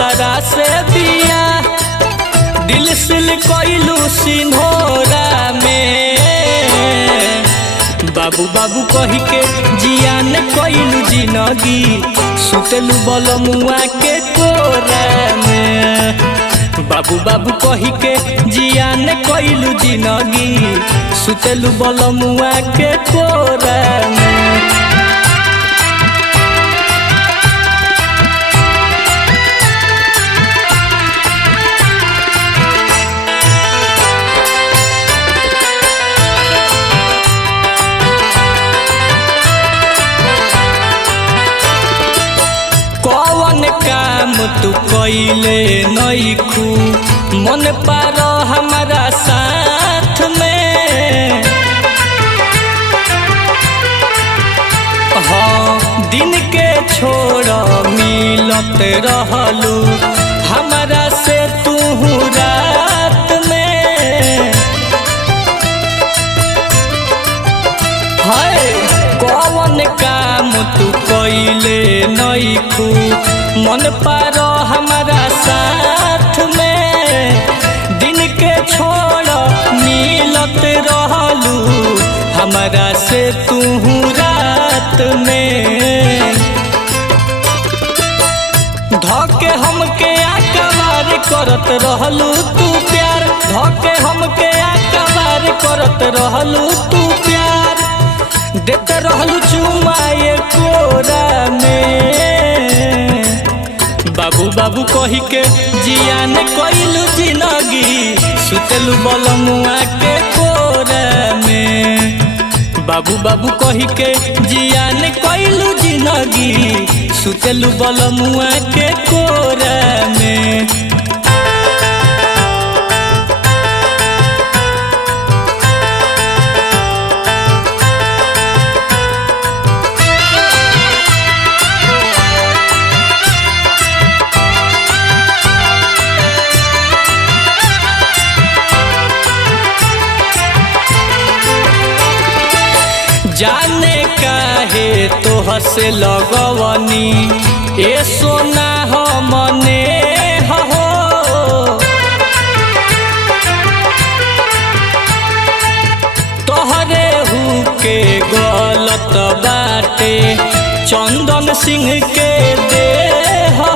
दोसरा से बिया दिल सिल कइलू सिंधोरा में। बाबू बाबू कही के जियान कइलू जिंदगी सुतलू बलमुआ के कोरा में। बाबू बाबू कही के जियान कइलू जिंदगी सुतलू बलमुआ के कोरा में। कौन काम तू कइले नइखू मन पारो हमारा साथ में। हाँ दिन के छोड़ मिलत रहलू हमारा से तू रात में। हाय कौन काम तू कइले नइखू मन पारो हमारा साथ में। दिन के छोड़ मिलत रहलू हमारा से तू रात में। धोके हमके आकबार करत रहलू तू प्यार। धोके हमके आकबार करत रहलू तू प्यार। देते रहलू चुमा ये कोरा में। बाबू बाबू कही के जियान कइलू जिंदगी सुतलू बलमुआ के कोरा में। बाबू बाबू कही के जियान कइलू जिंदगी सुतलू बलमुआ के कोरा में। जाने काहे तोहर से लगवनी ए सोना हो मने हो। तोहरे हु के गलत बाटे चंदन सिंह के दे हो।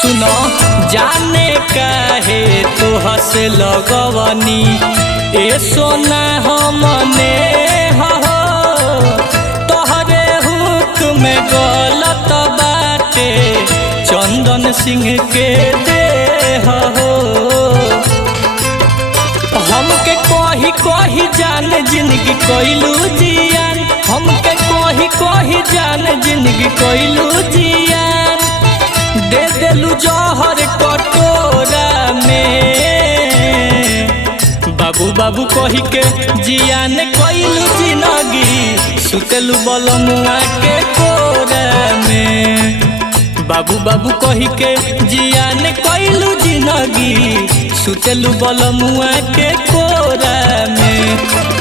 सुनो जाने काहे तोहर से लगवनी ए सोना हो मने हो। तोहरे हुक में गलत बाटे चंदन सिंह के दे हो। हमके कही कही जान जिंदगी कइलू जियान। हमके कही कही जान जिंदगी कइलू जियान। दे देलू जहर कटोरा में। बाबू बाबू कही के जियान कइलू जिंदगी सुतलू बलमुआ के कोरा में। बाबू बाबू कही के जियान कइलू जिंदगी सुतलू बलमुआ के कोरा में।